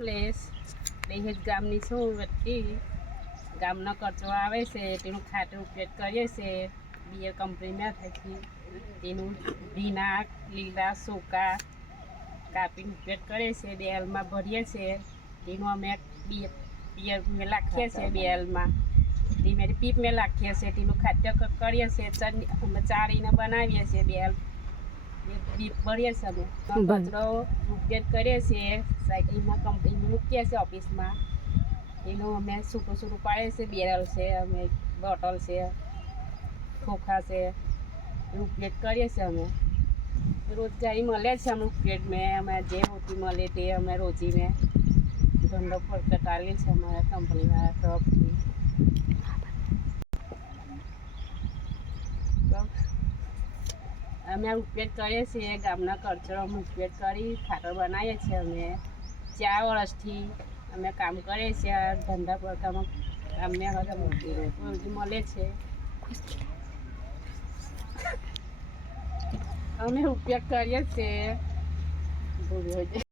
કમલેશ દહેજ ગામની છું વ્યક્તિ ગામનો કચરો આવે છે, તેનું ખાતર ઉપયોગ કરીએ છીએ બિયર કંપનીમાં થકી તેનું ભીના, લીલા, સૂકા કાપીને ઉપયોગ કરીએ છીએ બેલમાં ભરીએ છીએ તેનું અમે બિયર બિયર મેં નાખીએ છીએ બેલમાં ધીમે પીપ મેં નાખીએ છીએ તેનું ખાદ્ય કરીએ છીએ ચારીને બનાવીએ છીએ બેલ બીપ ભરીએ છીએ અમે. કચરો ઉપયોગ કરીએ છીએ સાયકલમાં કંપનીમાં મૂકીએ છીએ ઓફિસમાં. એનું અમે સૂકું સૂકું પાડીએ છીએ બેરલ છે અમે બોટલ છે ખોખા છે ઉપયોગ કરીએ છીએ અમે. રોજગારી મળે છે અમે ઉપયોગ મેં. અમે જે રોટી મળે તે અમે રોજી મેં ધંધો ફરતે ચાલે છે અમારા કંપનીમાં તરફથી તો અમે ઉપયોગ કરીએ છીએ, ગામના કચરોનો ઉપયોગ કરી, ખાતર બનાવીએ છીએ અમે. ચાર વર્ષથી અમે કામ કરીએ છીએ ધંધા પડતામાં અમને હવે રોજી મળે છે. અમે ઉપયોગ કરીએ છીએ.